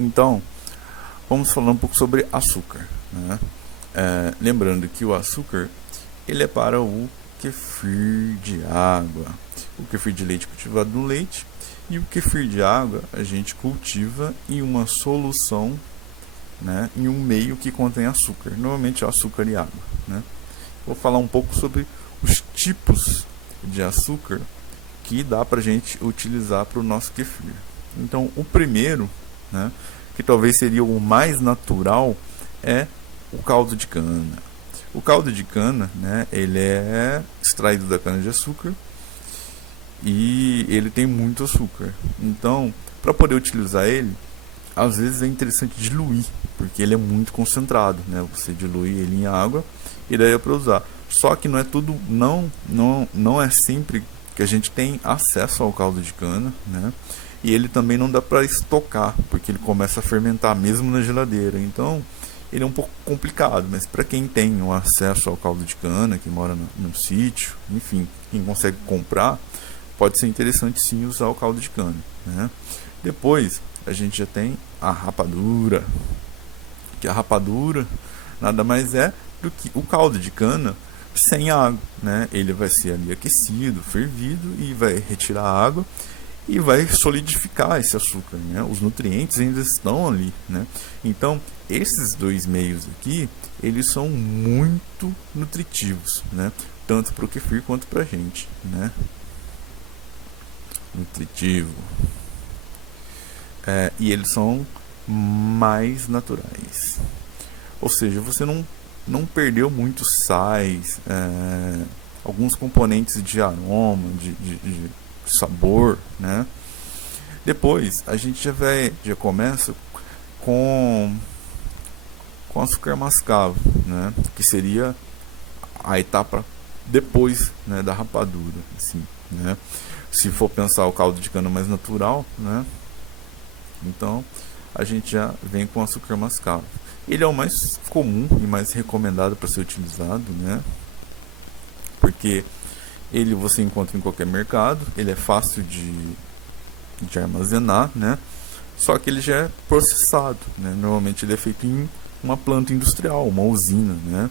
Então, vamos falar um pouco sobre açúcar, né? Lembrando que o açúcar ele é para o kefir de água. O kefir de leite cultivado no leite e o kefir de água a gente cultiva em uma solução, né, em um meio que contém açúcar, normalmente açúcar e água, né? Vou falar um pouco sobre os tipos de açúcar que dá para a gente utilizar para o nosso kefir. Então, o primeiro, né, que talvez seria o mais natural, é o caldo de cana. O caldo de cana, né, ele é extraído da cana de açúcar e ele tem muito açúcar. Então, para poder utilizar ele, às vezes é interessante diluir, porque ele é muito concentrado, né? Você dilui ele em água e daí é para usar. Só que não é tudo, não é sempre que a gente tem acesso ao caldo de cana, né? E ele também não dá para estocar, porque ele começa a fermentar mesmo na geladeira. Então, ele é um pouco complicado, mas para quem tem o acesso ao caldo de cana, que mora no sítio, enfim, quem consegue comprar, pode ser interessante sim usar o caldo de cana, né? Depois, a gente já tem a rapadura, que a rapadura nada mais é do que o caldo de cana sem água, né? Ele vai ser ali aquecido, fervido e vai retirar a água e vai solidificar esse açúcar, né? Os nutrientes ainda estão ali, né? Então, esses dois meios aqui, eles são muito nutritivos, né? Tanto para o kefir quanto para a gente, né? Nutritivo. E eles são mais naturais. Ou seja, você não perdeu muitos sais, alguns componentes de aroma, de sabor, né? Depois a gente já começa com açúcar mascavo, né? Que seria a etapa depois, né, da rapadura, assim, né? Se for pensar o caldo de cana mais natural, né? Então a gente já vem com açúcar mascavo. Ele é o mais comum e mais recomendado para ser utilizado, né? Porque ele você encontra em qualquer mercado, ele é fácil de armazenar, né? Só que ele já é processado, né? Normalmente ele é feito em uma planta industrial, uma usina, né?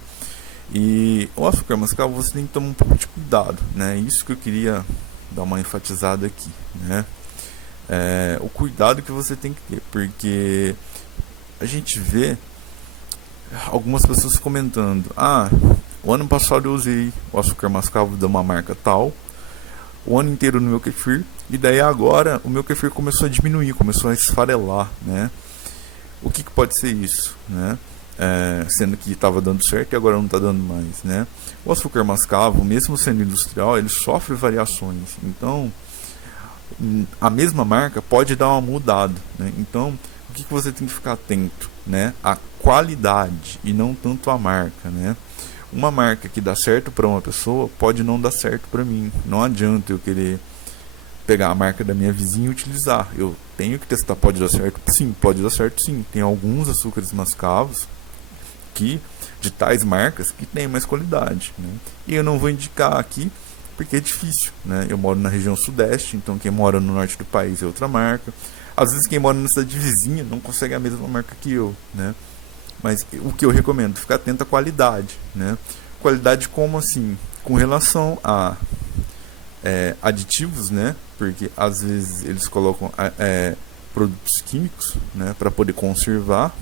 E o açúcar mascavo você tem que tomar um pouco de cuidado, né? Isso que eu queria dar uma enfatizada aqui, né? O cuidado que você tem que ter, porque a gente vê algumas pessoas comentando: o ano passado eu usei o açúcar mascavo de uma marca tal, o ano inteiro no meu kefir, e daí agora o meu kefir começou a diminuir, começou a esfarelar, né? O que pode ser isso, né? Sendo que estava dando certo e agora não está dando mais, né? O açúcar mascavo, mesmo sendo industrial, ele sofre variações. Então, a mesma marca pode dar uma mudada, né? Então, o que você tem que ficar atento, né? A qualidade e não tanto a marca, né? Uma marca que dá certo para uma pessoa pode não dar certo para mim. Não adianta eu querer pegar a marca da minha vizinha e utilizar. Eu tenho que testar, pode dar certo? Sim, pode dar certo sim. Tem alguns açúcares mascavos que, de tais marcas, que tem mais qualidade, né? E eu não vou indicar aqui porque é difícil, né? Eu moro na região sudeste, então quem mora no norte do país é outra marca. Às vezes quem mora na cidade vizinha não consegue a mesma marca que eu, né? Mas o que eu recomendo, ficar atento à qualidade, né? Qualidade como assim? Com relação a aditivos, né? Porque às vezes eles colocam produtos químicos, né, para poder conservar.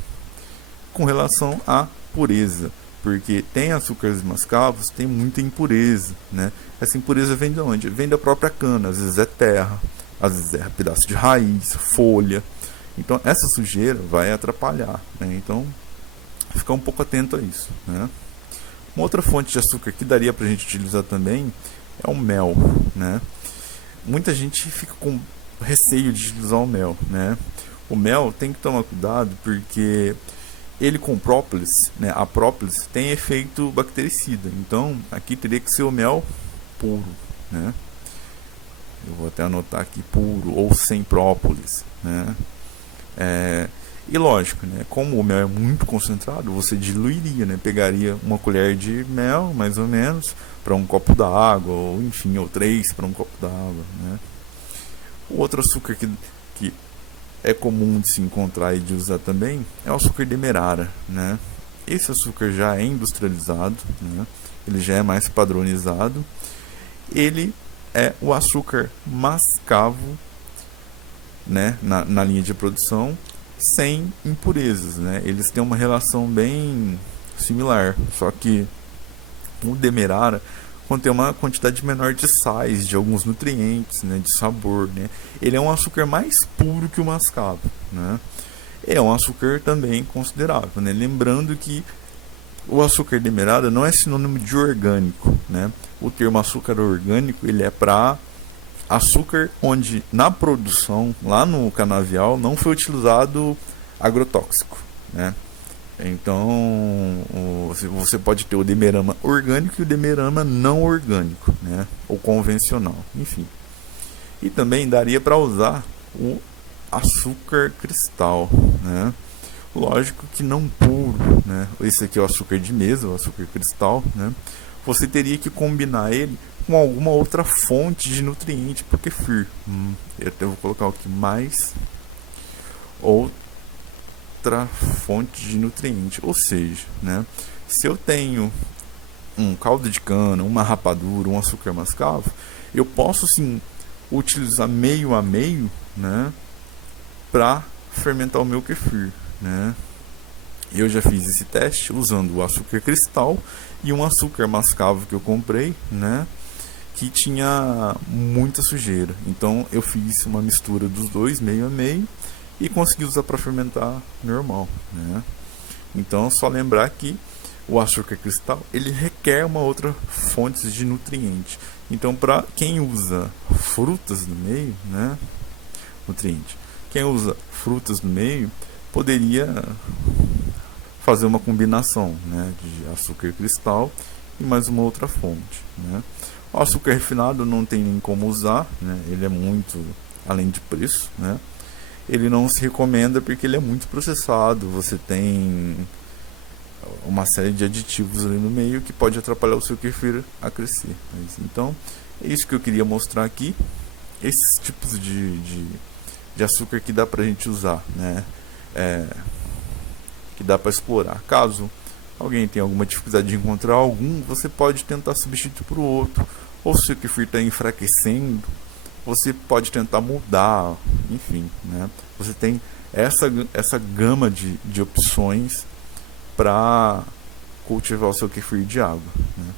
Com relação à pureza, porque tem açúcares mascavos, tem muita impureza, né? Essa impureza vem de onde? Vem da própria cana, às vezes é terra, às vezes é pedaço de raiz, folha. Então essa sujeira vai atrapalhar, né? Então ficar um pouco atento a isso, né? Uma outra fonte de açúcar que daria para a gente utilizar também é o mel, né? Muita gente fica com receio de utilizar o mel, né? O mel tem que tomar cuidado porque ele com própolis, né? A própolis tem efeito bactericida. Então aqui teria que ser o mel puro, né? Eu vou até anotar aqui puro ou sem própolis, né? E lógico, né? Como o mel é muito concentrado, você diluiria, né? Pegaria uma colher de mel, mais ou menos, para um copo d'água, ou enfim, ou 3 para um copo d'água, né? O outro açúcar que é comum de se encontrar e de usar também é o açúcar demerara, né? Esse açúcar já é industrializado, né? Ele já é mais padronizado. Ele é o açúcar mascavo, né? Na linha de produção, sem impurezas, né? Eles têm uma relação bem similar, só que o demerara contém uma quantidade menor de sais, de alguns nutrientes, né, de sabor, né? Ele é um açúcar mais puro que o mascavo, né? É um açúcar também considerável, né? Lembrando que o açúcar demerara não é sinônimo de orgânico, né? O termo açúcar orgânico ele é para açúcar onde na produção, lá no canavial, não foi utilizado agrotóxico, né? Então, você pode ter o demerama orgânico e o demerama não orgânico, né? Ou convencional, enfim. E também daria para usar o açúcar cristal, né? Lógico que não puro, né? Esse aqui é o açúcar de mesa, o açúcar cristal, né? Você teria que combinar ele com alguma outra fonte de nutriente para o kefir. Eu até vou colocar aqui mais outra fonte de nutriente, ou seja, né? Se eu tenho um caldo de cana, uma rapadura, um açúcar mascavo, eu posso sim utilizar meio a meio, né, para fermentar o meu kefir, né? Eu já fiz esse teste usando o açúcar cristal e um açúcar mascavo que eu comprei, né, que tinha muita sujeira. Então eu fiz uma mistura dos dois, meio a meio, e consegui usar para fermentar normal, né? Então só lembrar que o açúcar cristal ele requer uma outra fonte de nutriente. Então para quem usa frutas no meio, né, nutriente. Quem usa frutas no meio poderia fazer uma combinação, né, de açúcar cristal e mais uma outra fonte, né? O açúcar refinado não tem nem como usar, né? Ele é muito além de preço, né? Ele não se recomenda porque ele é muito processado, você tem uma série de aditivos ali no meio que pode atrapalhar o seu kefir a crescer. Então, é isso que eu queria mostrar aqui, esses tipos de açúcar que dá pra gente usar, né? Que dá para explorar. Caso alguém tenha alguma dificuldade de encontrar algum, você pode tentar substituir por outro. Ou se o kefir está enfraquecendo, você pode tentar mudar, enfim, né? Você tem essa gama de opções para cultivar o seu kefir de água, né?